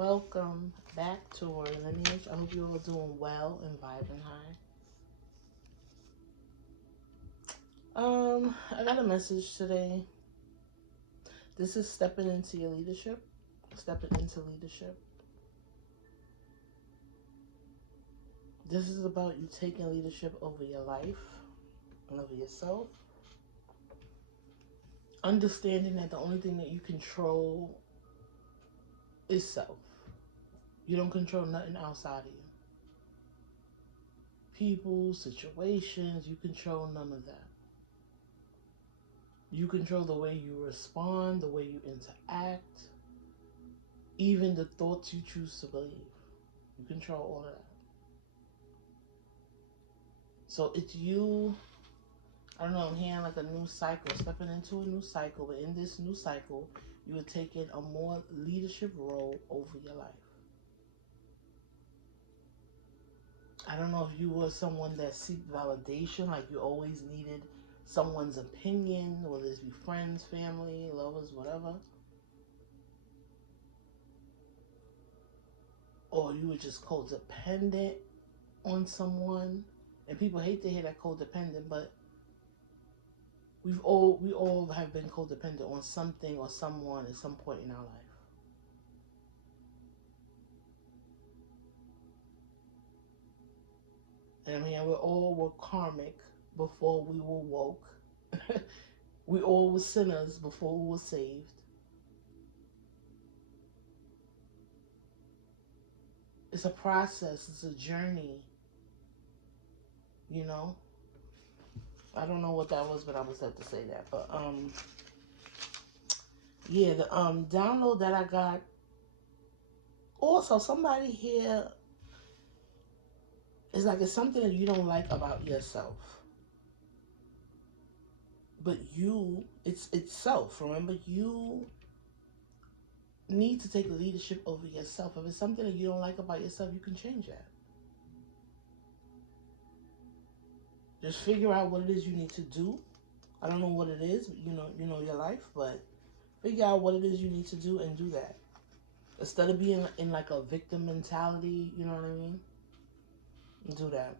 Welcome back to our Lineage. I hope you're all doing well and vibing high. I got a message today. This is stepping into your leadership. Stepping into leadership. This is about you taking leadership over your life and over yourself. Understanding that the only thing that you control is self. You don't control nothing outside of you. People, situations, you control none of that. You control the way you respond, the way you interact, even the thoughts you choose to believe. You control all of that. So it's you, I don't know, I'm hearing like a new cycle, stepping into a new cycle. But in this new cycle, you are taking a more leadership role over your life. I don't know if you were someone that seeked validation, like you always needed someone's opinion, whether it be friends, family, lovers, whatever. Or you were just codependent on someone. And people hate to hear that codependent, but we all have been codependent on something or someone at some point in our life. And I mean, we all were karmic before we were woke. We all were sinners before we were saved. It's a process. It's a journey. You know. I don't know what that was, but I was had to say that. But yeah, the download that I got. Also, somebody here is like it's something that you don't like about yourself. But it's self. Remember, you need to take leadership over yourself. If it's something that you don't like about yourself, you can change that. Just figure out what it is you need to do. I don't know what it is, you know your life, but figure out what it is you need to do and do that. Instead of being in like a victim mentality, you know what I mean? Do that.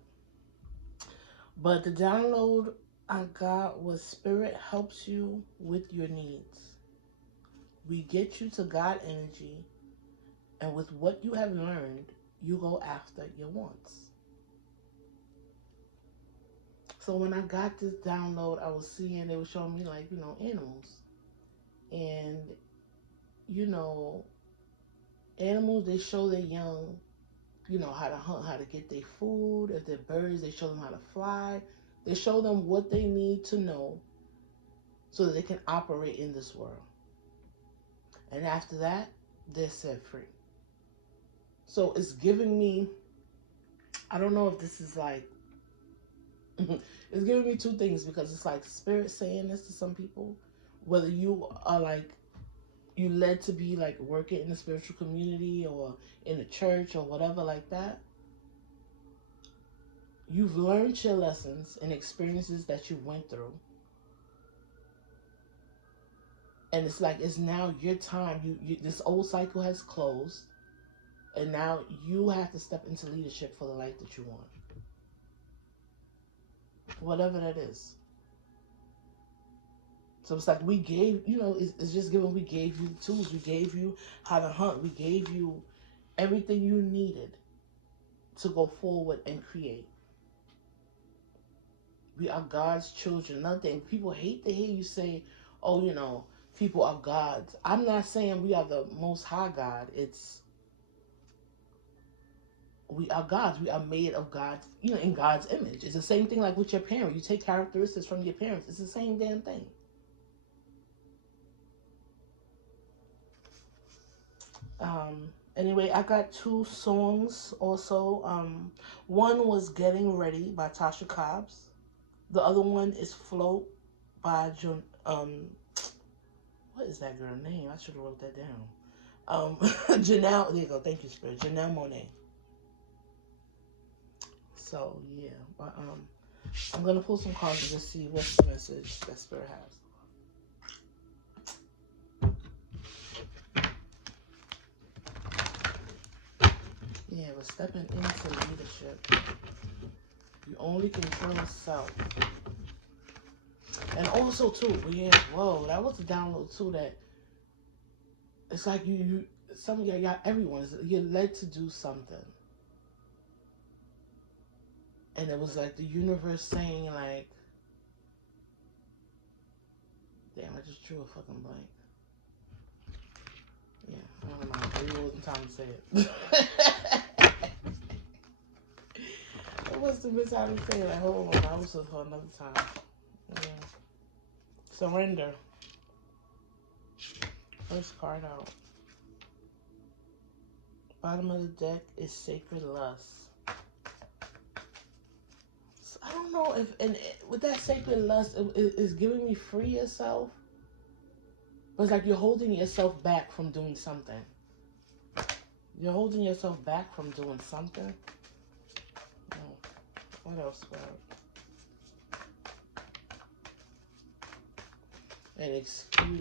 But the download I got was Spirit helps you with your needs. We get you to God energy, and with what you have learned, you go after your wants. So when I got this download, I was seeing, they were showing me like, animals. And, animals, they show their young, how to hunt, how to get their food. If they're birds, they show them how to fly. They show them what they need to know so that they can operate in this world. And after that, they're set free. So it's giving me, I don't know if this is like, it's giving me two things, because it's like Spirit saying this to some people, whether you are like, you led to be like working in the spiritual community or in a church or whatever like that. You've learned your lessons and experiences that you went through. And it's like, it's now your time. You this old cycle has closed. And now you have to step into leadership for the life that you want. Whatever that is. So it's like we gave, it's just given, we gave you the tools. We gave you how to hunt. We gave you everything you needed to go forward and create. We are God's children. Another thing, people hate to hear you say, oh, people are gods. I'm not saying we are the most high God. It's, we are gods. We are made of God's, in God's image. It's the same thing like with your parents. You take characteristics from your parents. It's the same damn thing. Anyway, I got two songs also. One was Getting Ready by Tasha Cobbs. The other one is Float by what is that girl name? I should have wrote that down. Janelle, there you go. Thank you, Spirit. Janelle Monáe. So yeah, but I'm gonna pull some cards and just see what's the message that Spirit has. brother. Stepping into leadership. You only control self. And also, too, yeah, whoa, that was a download, too, that it's like some of y'all, you're led to do something. And it was like the universe saying, like, damn, I just drew a fucking blank. Yeah, I don't know. Maybe it wasn't time to say it. It was the best time to say it. Like, hold on, I was just for another time. Yeah. Surrender. First card out. Bottom of the deck is Sacred Lust. So I don't know if, with that Sacred Lust, it's giving me free yourself. But it's like you're holding yourself back from doing something. You're holding yourself back from doing something. Oh, what else, Spirit? And excuse me.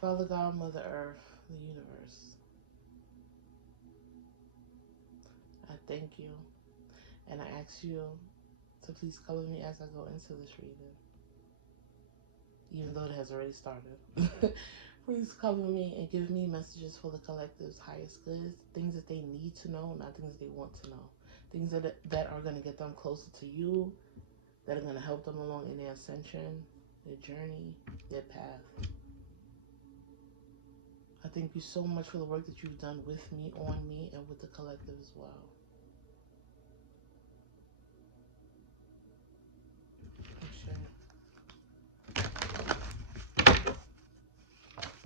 Father God, Mother Earth, the universe, I thank you. And I ask you to please cover me as I go into this reading. Even though it has already started. Please cover me and give me messages for the collective's highest good. Things that they need to know, not things they want to know. Things that are going to get them closer to you, that are going to help them along in their ascension, their journey, their path. I thank you so much for the work that you've done with me, on me, and with the collective as well.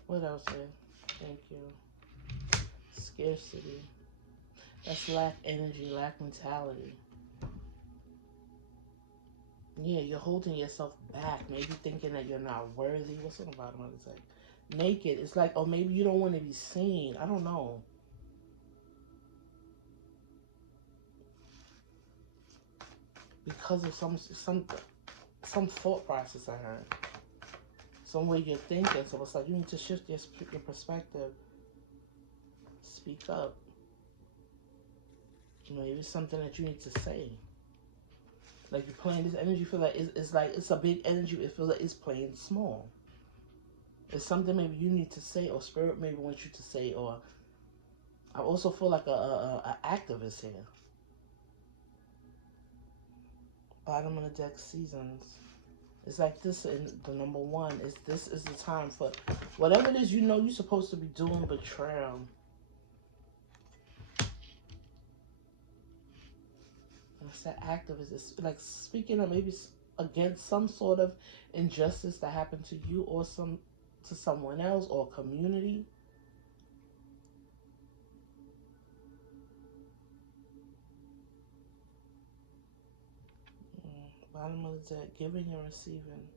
What else, man? Thank you. Scarcity. That's lack energy, lack mentality. Yeah, you're holding yourself back. Maybe thinking that you're not worthy. What's on the bottom of the deck? Naked. It's like, oh, maybe you don't want to be seen. I don't know. Because of some thought process I heard. Some way you're thinking. So it's like you need to shift your perspective. Speak up. Maybe it's something that you need to say. Like you're playing this energy, feel like it's like it's a big energy. It feels like it's playing small. It's something maybe you need to say, or spirit maybe wants you to say, or I also feel like a activist here. Bottom of the deck, seasons. It's like this in the number one. This is the time for whatever it is you know you're supposed to be doing. Betrayal. It's that activist. It's like speaking of maybe against some sort of injustice that happened to you or to someone else or a community. Bottom of the deck, giving and receiving.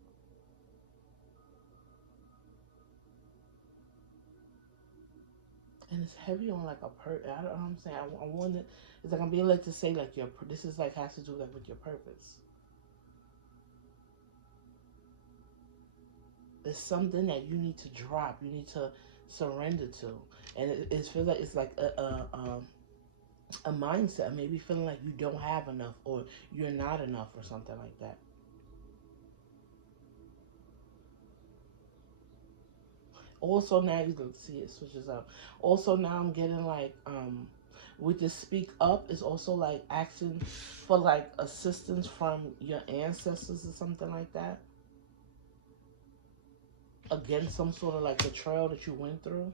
And it's heavy on like a I don't know what I'm saying. I wonder, it's like I'm being led to say like this is like has to do like with your purpose. It's something that you need to drop. You need to surrender to, and it feels like it's like a mindset. Maybe feeling like you don't have enough or you're not enough or something like that. Also now you can see it switches up. Also now I'm getting like with the speak up is also like asking for like assistance from your ancestors or something like that. Against some sort of like betrayal that you went through.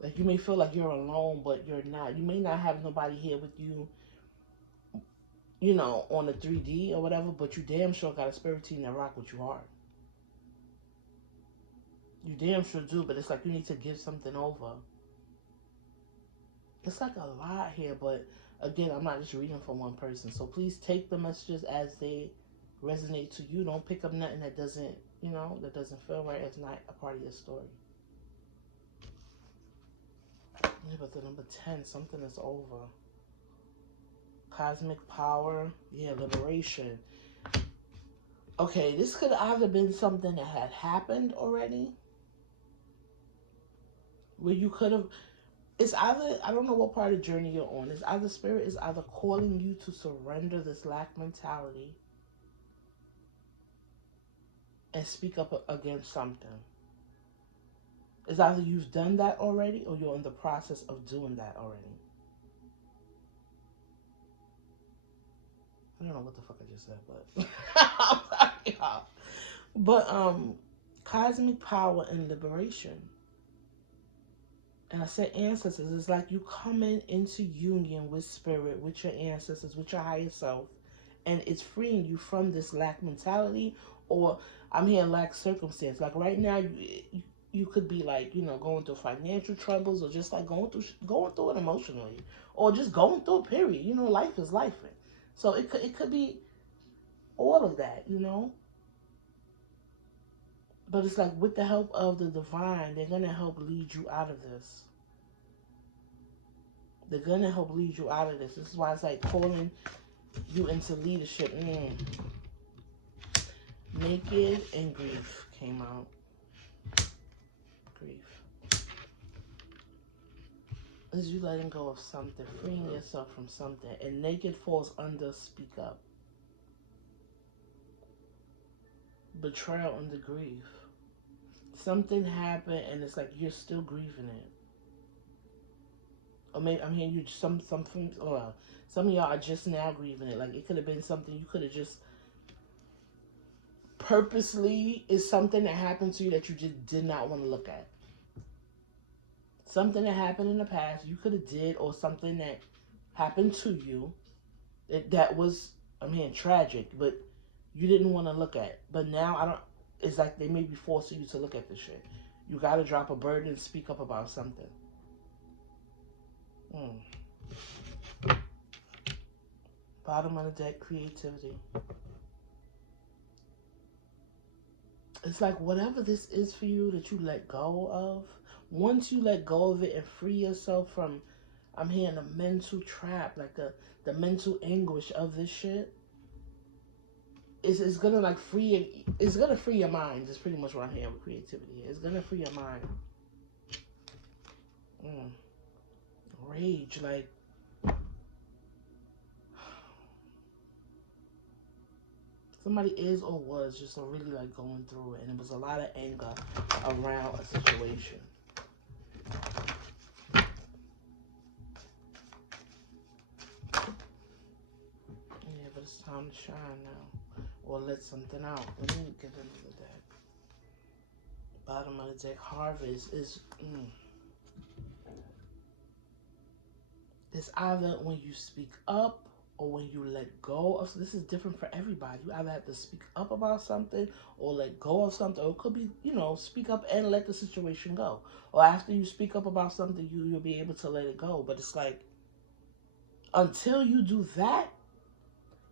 Like you may feel like you're alone, but you're not. You may not have nobody here with you, you know, on the 3D or whatever, but you damn sure got a spirit team that rock with you hard. You damn sure do, but it's like you need to give something over. It's like a lot here, but again, I'm not just reading for one person. So please take the messages as they resonate to you. Don't pick up nothing that doesn't, you know, that doesn't feel right. It's not a part of your story. Yeah, but the number 10, something is over. Cosmic power, yeah, liberation. Okay, this could either been something that had happened already, Where you could have, it's either, I don't know what part of the journey you're on. It's either spirit is either calling you to surrender this lack mentality and speak up against something. It's either you've done that already or you're in the process of doing that already. I don't know what the fuck I just said, but I'm sorry, y'all. But cosmic power and liberation. And I said ancestors, it's like you coming into union with spirit, with your ancestors, with your higher self, and it's freeing you from this lack mentality, or I'm hearing lack circumstance. Like right now, you could be like, you know, going through financial troubles, or just like going through it emotionally, or just going through a period. You know, life is life. So it could be all of that, you know. But it's like with the help of the divine, they're gonna help lead you out of this. They're gonna help lead you out of this. This is why it's like calling you into leadership. Naked and grief came out. Grief. Is you letting go of something, freeing yourself from something. And naked falls under speak up. Betrayal under grief. Something happened and it's like you're still grieving it. Or maybe I'm hearing you some of y'all are just now grieving it. Like it could have been something you could have just purposely, is something that happened to you that you just did not want to look at. Something that happened in the past you could have did, or something that happened to you that was, I mean, tragic, but you didn't want to look at. But now I don't. It's like they may be forcing you to look at this shit. You got to drop a burden and speak up about something. Bottom of the deck, creativity. It's like whatever this is for you that you let go of, once you let go of it and free yourself from, I'm hearing a mental trap, like the mental anguish of this shit, it's gonna like free, it's gonna free your mind. Is pretty much what I'm hearing with creativity. It's gonna free your mind. Rage, like somebody is or was just really like going through it, and it was a lot of anger around a situation. Yeah, but it's time to shine now, or let something out. Let me get into the deck. Bottom of the deck, harvest is. It's either when you speak up or when you let go of. This is different for everybody. You either have to speak up about something or let go of something, or it could be, you know, speak up and let the situation go. Or after you speak up about something, you'll be able to let it go. But it's like until you do that,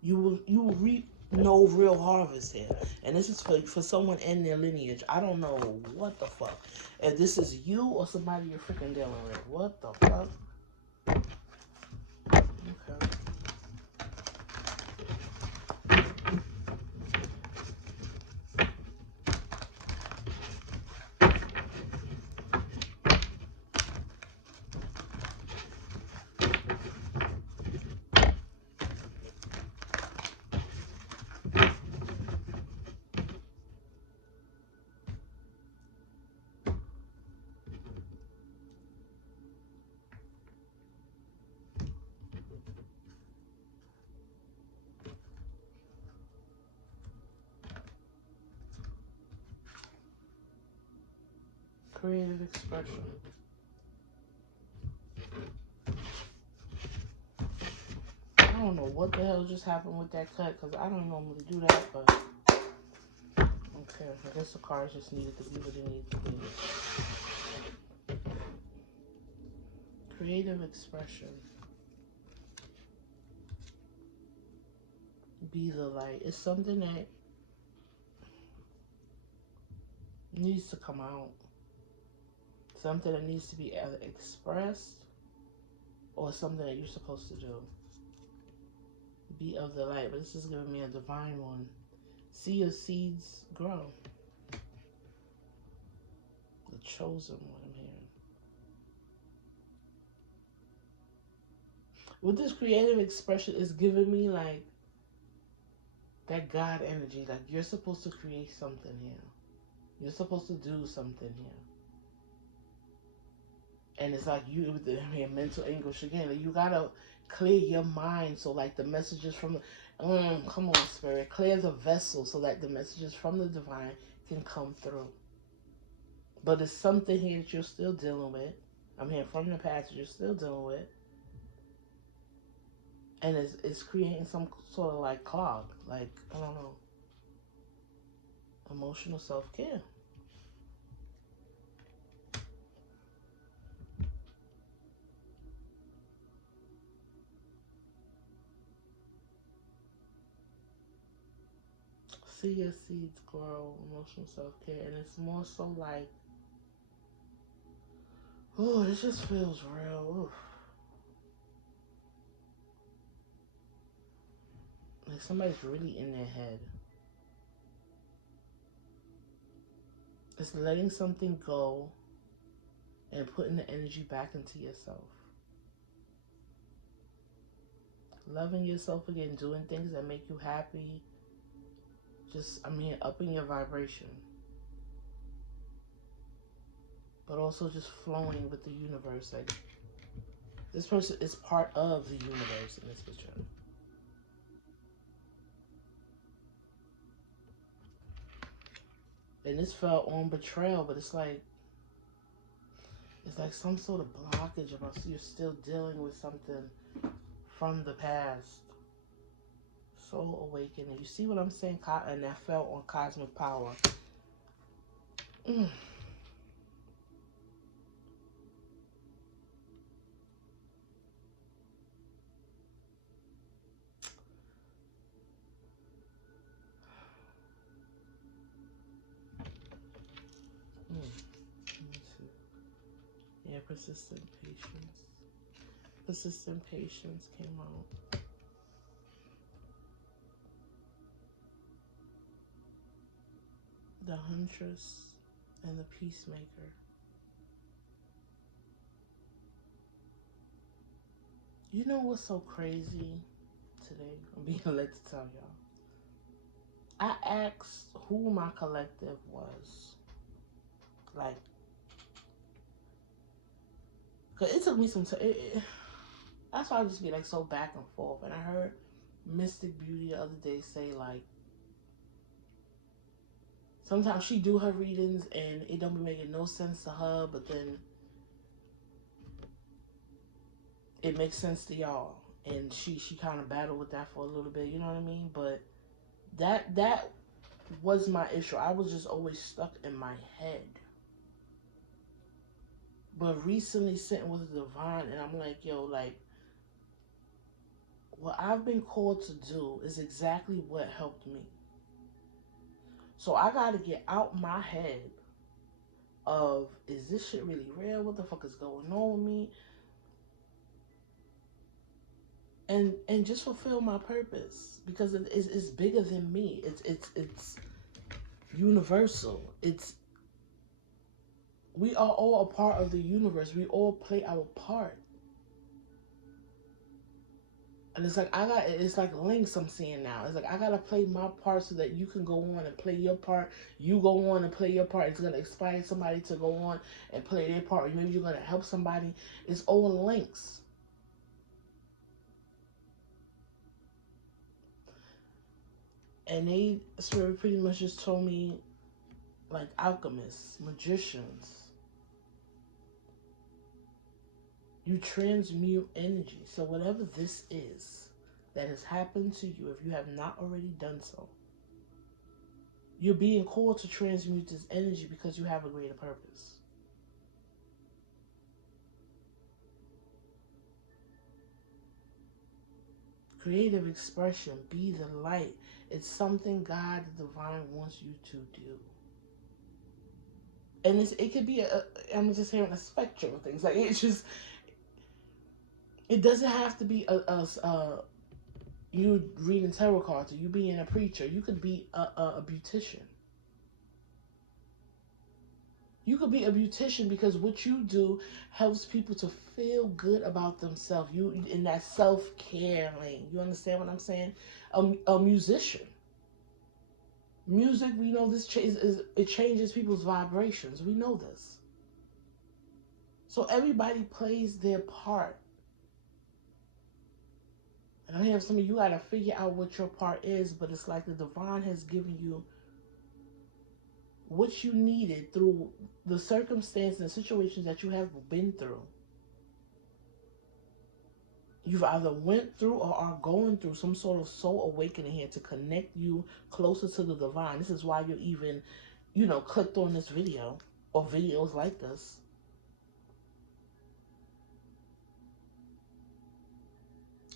you will reap no real harvest here. And this is for someone in their lineage. I don't know what the fuck. If this is you or somebody you're freaking dealing with. What the fuck? Okay. Creative expression. I don't know what the hell just happened with that cut, because I don't normally do that, but okay, I guess the cards just needed to be what it needed to be. Creative expression. Be the light. It's something that needs to come out. Something that needs to be either expressed or something that you're supposed to do. Be of the light. But this is giving me a divine one. See your seeds grow. The chosen one I'm hearing. with this creative expression, it's giving me like that God energy. Like you're supposed to create something here. You're supposed to do something here. And it's like you, I mean, mental anguish again. Like you gotta clear your mind so like the messages from the, come on, spirit, clear the vessel so that the messages from the divine can come through. But it's something here that you're still dealing with. I'm hearing from the past that you're still dealing with, and it's creating some sort of like clog, like I don't know, emotional self care. See your seeds grow, emotional self care, and it's more so like, oh, it just feels real. Oof. Like somebody's really in their head. It's letting something go and putting the energy back into yourself. Loving yourself again, doing things that make you happy. Just, I mean, upping your vibration. But also just flowing with the universe. Like, this person is part of the universe in this picture. And this felt on betrayal, but it's like some sort of blockage about you're still dealing with something from the past. Soul awakening. You see what I'm saying? And that felt on cosmic power. Mm. Mm. Let me see. Yeah, persistent patience. Persistent patience came out. The huntress and the peacemaker. You know what's so crazy today? I'm being led to tell y'all. I asked who my collective was. Like, cause it took me some time. That's why I just be like so back and forth. And I heard Mystic Beauty the other day say like, sometimes she do her readings and it don't be making no sense to her, but then it makes sense to y'all. And she kind of battled with that for a little bit, you know what I mean? But that was my issue. I was just always stuck in my head. But recently sitting with the divine, and I'm like, yo, like, what I've been called to do is exactly what helped me. So I got to get out my head of, is this shit really real? What the fuck is going on with me? And just fulfill my purpose, because it's bigger than me. It's universal. It's, we are all a part of the universe. We all play our part. And it's like it's like links I'm seeing now. It's like I gotta play my part so that you can go on and play your part. You go on and play your part. It's gonna inspire somebody to go on and play their part. Or maybe you're gonna help somebody. It's all links. And they spirit pretty much just told me, like, alchemists, magicians, you transmute energy. So whatever this is that has happened to you, if you have not already done so, you're being called to transmute this energy because you have a greater purpose. Creative expression, be the light. It's something God, the divine, wants you to do. And it could be I'm just hearing a spectrum of things. Like, it doesn't have to be you reading tarot cards, or you being a preacher. You could be a beautician. You could be a beautician because what you do helps people to feel good about themselves. You in that self-care lane. You understand what I'm saying? A musician. Music, we know this it changes people's vibrations. We know this. So everybody plays their part. And I have some of you gotta figure out what your part is, but it's like the divine has given you what you needed through the circumstances and situations that you have been through. You've either went through or are going through some sort of soul awakening here to connect you closer to the divine. This is why you even, clicked on this video or videos like this.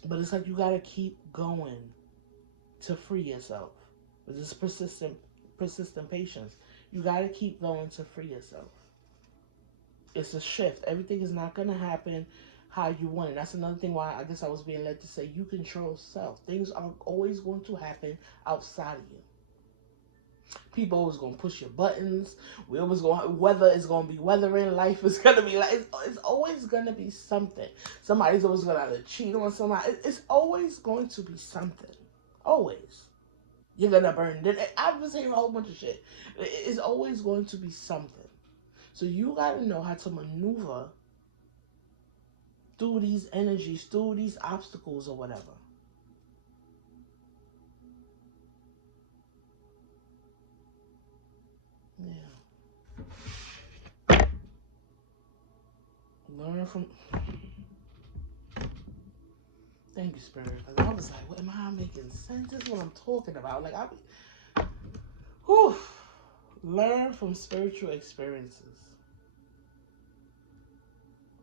But it's like you gotta keep going to free yourself. This is persistent patience. You gotta keep going to free yourself. It's a shift. Everything is not gonna happen how you want it. That's another thing why I guess I was being led to say you control self. Things are always going to happen outside of you. People always gonna push your buttons. We always weather is gonna be weathering. Life is gonna be like it's always gonna be something. Somebody's always gonna have to cheat on somebody. It's always going to be something. Always. You're gonna burn it. I'm just saying a whole bunch of shit. It's always going to be something. So you gotta know how to maneuver through these energies, through these obstacles or whatever. Yeah. Learn from. Thank you, Spirit. Because I was like, what am I making sense? This is what I'm talking about. Like, whew. Learn from spiritual experiences.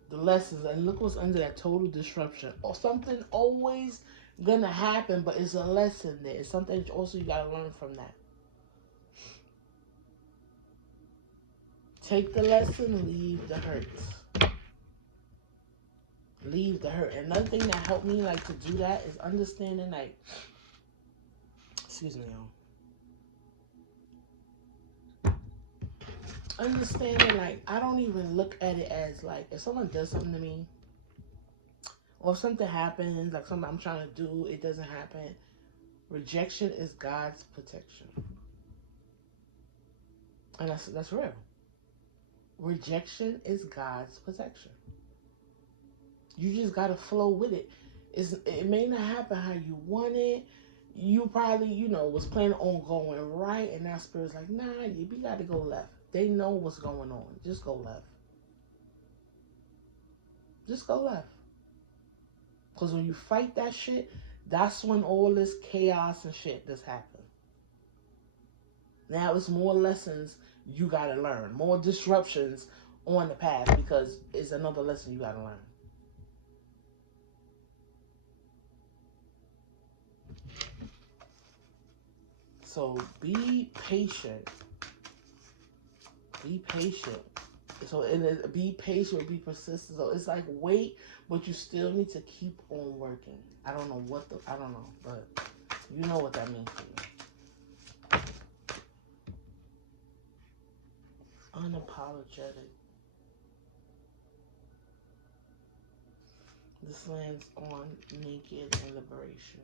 The lessons. And look what's under that total disruption. Or something always gonna happen, but it's a lesson there. It's something also you gotta learn from that. Take the lesson, leave the hurt. Leave the hurt. And another thing that helped me like to do that is understanding like, excuse me, y'all. Understanding like I don't even look at it as like if someone does something to me or if something happens, like something I'm trying to do, it doesn't happen. Rejection is God's protection. And that's real. Rejection is God's protection. You just gotta flow with it. It may not happen how you want it. You probably, was planning on going right, and that spirit's like, nah, you gotta go left. They know what's going on. Just go left. Just go left. Because when you fight that shit, that's when all this chaos and shit just happens. Now it's more lessons you gotta learn. More disruptions on the path because it's another lesson you gotta learn. So be patient. Be patient. So and be patient, be persistent. So it's like wait, but you still need to keep on working. I don't know, but you know what that means to you. Unapologetic. This lands on naked and liberation.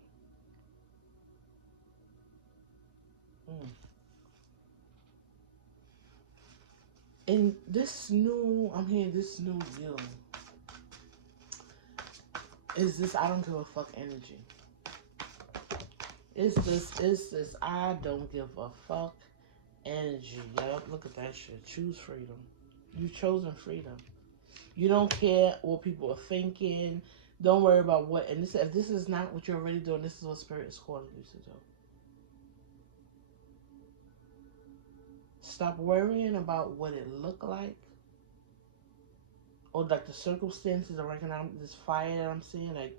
And I'm hearing this new you is this I don't give a fuck energy. It's this I don't give a fuck energy. Yep, look at that shit. Choose freedom. You've chosen freedom. You don't care what people are thinking. Don't worry about what. And if this is not what you're already doing, this is what Spirit is calling you to do. Stop worrying about what it looked like, or like the circumstances around this fire that I'm seeing. Like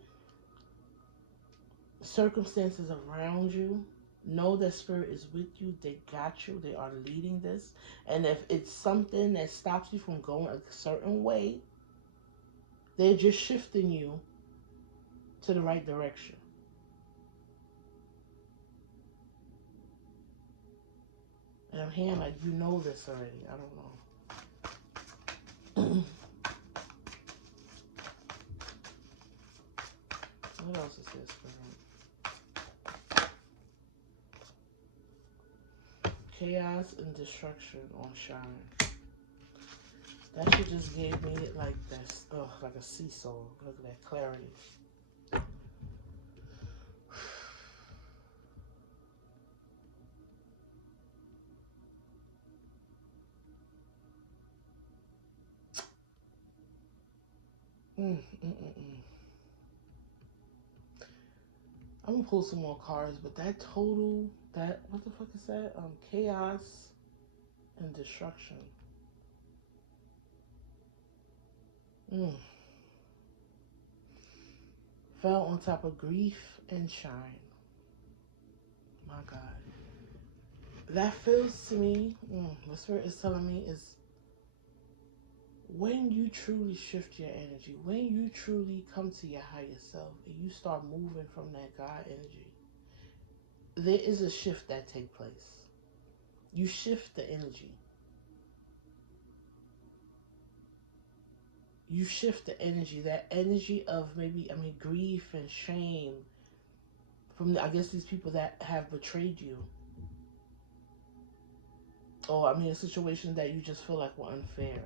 circumstances around you. Know that Spirit is with you. They got you. They are leading this. And if it's something that stops you from going a certain way, they're just shifting you to the right direction. And I'm hearing like you know this already. I don't know. this, chaos and destruction on shine. That shit just gave me like this, like a seesaw. Look at that clarity. Mm, mm, mm, mm. I'm gonna pull some more cards, but that total, that, what the fuck is that? Chaos and destruction. Mm. Fell on top of grief and shine. My God. That feels to me, what Spirit is telling me is when you truly shift your energy, when you truly come to your higher self and you start moving from that God energy, there is a shift that takes place. You shift the energy. You shift the energy, that energy of maybe, grief and shame from, I guess, these people that have betrayed you. Or, a situation that you just feel like were unfair.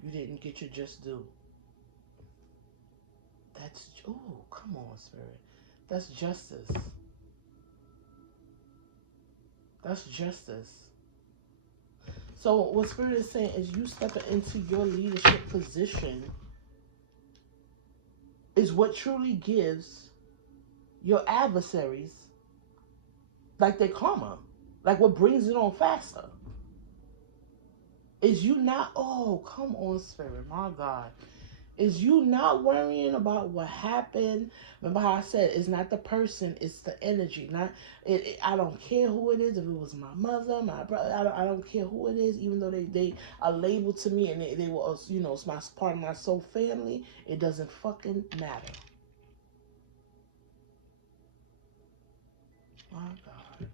You didn't get your just due. That's, oh, come on, Spirit. That's justice. That's justice. So what Spirit is saying is you stepping into your leadership position is what truly gives your adversaries like their karma. Like what brings it on faster. Is you not, oh, come on, Spirit, my God. Is you not worrying about what happened. Remember how I said it's not the person, it's the energy. Not I don't care who it is. If it was my mother, my brother, I don't care who it is. Even though they are labeled to me and they were, it's my part of my soul family. It doesn't fucking matter. My God,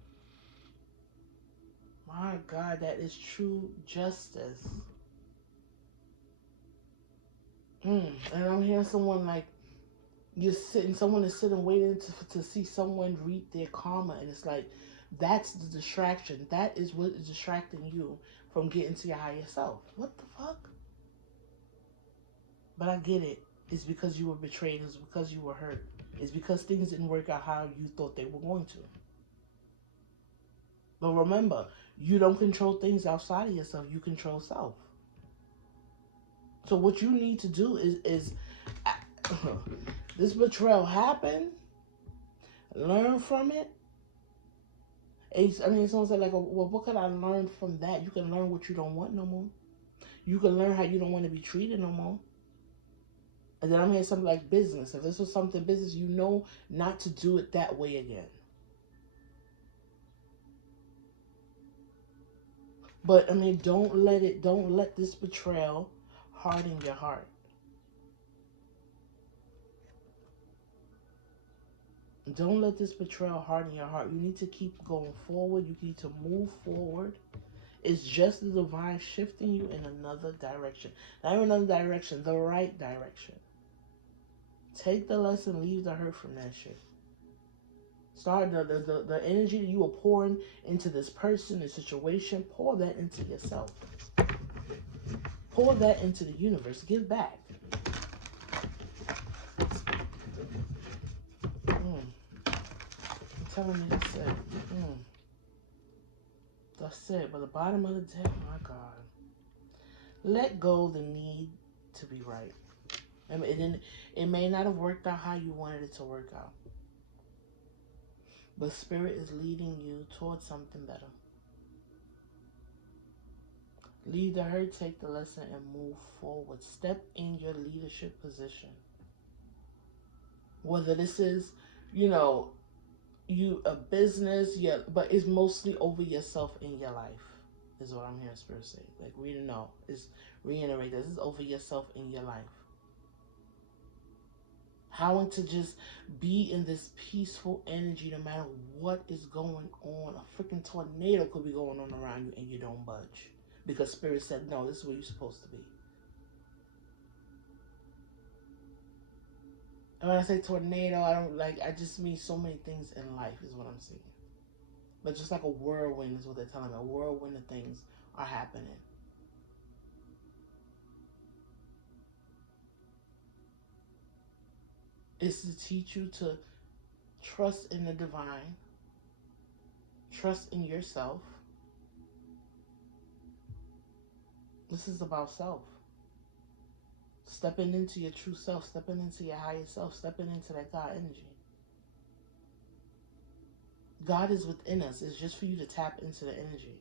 my God, that is true justice. And I'm hearing someone like, someone is sitting waiting to see someone reap their karma, and it's like that's the distraction. That is what is distracting you from getting to your higher self. What the fuck? But I get it. It's because you were betrayed. It's because you were hurt. It's because things didn't work out how you thought they were going to. But remember, you don't control things outside of yourself. You control self. So what you need to do is this betrayal happened. Learn from it. Someone said, like, well, what could I learn from that? You can learn what you don't want no more. You can learn how you don't want to be treated no more. And then I'm hearing something like business. If this was something business, you know not to do it that way again. But, don't let this betrayal harden your heart. Don't let this betrayal harden your heart. You need to keep going forward. You need to move forward. It's just the divine shifting you in another direction. Not even another direction, the right direction. Take the lesson, leave the hurt from that shit. Start the energy that you are pouring into this person, this situation, pour that into yourself. Pour that into the universe. Give back. I'm telling me that's it. That's it. But the bottom of the deck, my God. Let go the need to be right. It may not have worked out how you wanted it to work out. But Spirit is leading you towards something better. Leave the hurt, take the lesson, and move forward. Step in your leadership position. Whether this is, you a business, yeah, but it's mostly over yourself in your life, is what I'm hearing Spirit say. Like, reiterate this is over yourself in your life. How to just be in this peaceful energy no matter what is going on. A freaking tornado could be going on around you and you don't budge. Because Spirit said, no, this is where you're supposed to be. And when I say tornado, I just mean so many things in life is what I'm saying. But just like a whirlwind is what they're telling me. A whirlwind of things are happening. It's to teach you to trust in the divine, trust in yourself. This is about self. Stepping into your true self, stepping into your higher self, stepping into that God energy. God is within us. It's just for you to tap into the energy.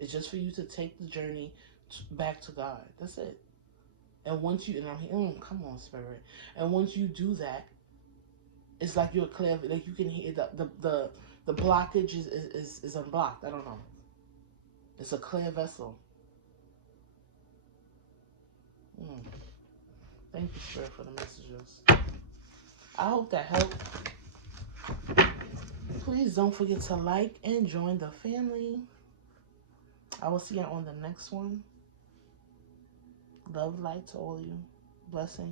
It's just for you to take the journey back to God. That's it. And once you, and I'm here, come on, spirit. And once you do that, it's like you're clear, like you can hear the blockage is unblocked. I don't know. It's a clear vessel. Mm. Thank you, Spirit, for the messages. I hope that helped. Please don't forget to like and join the family. I will see you on the next one. Love, light to all of you. Blessings.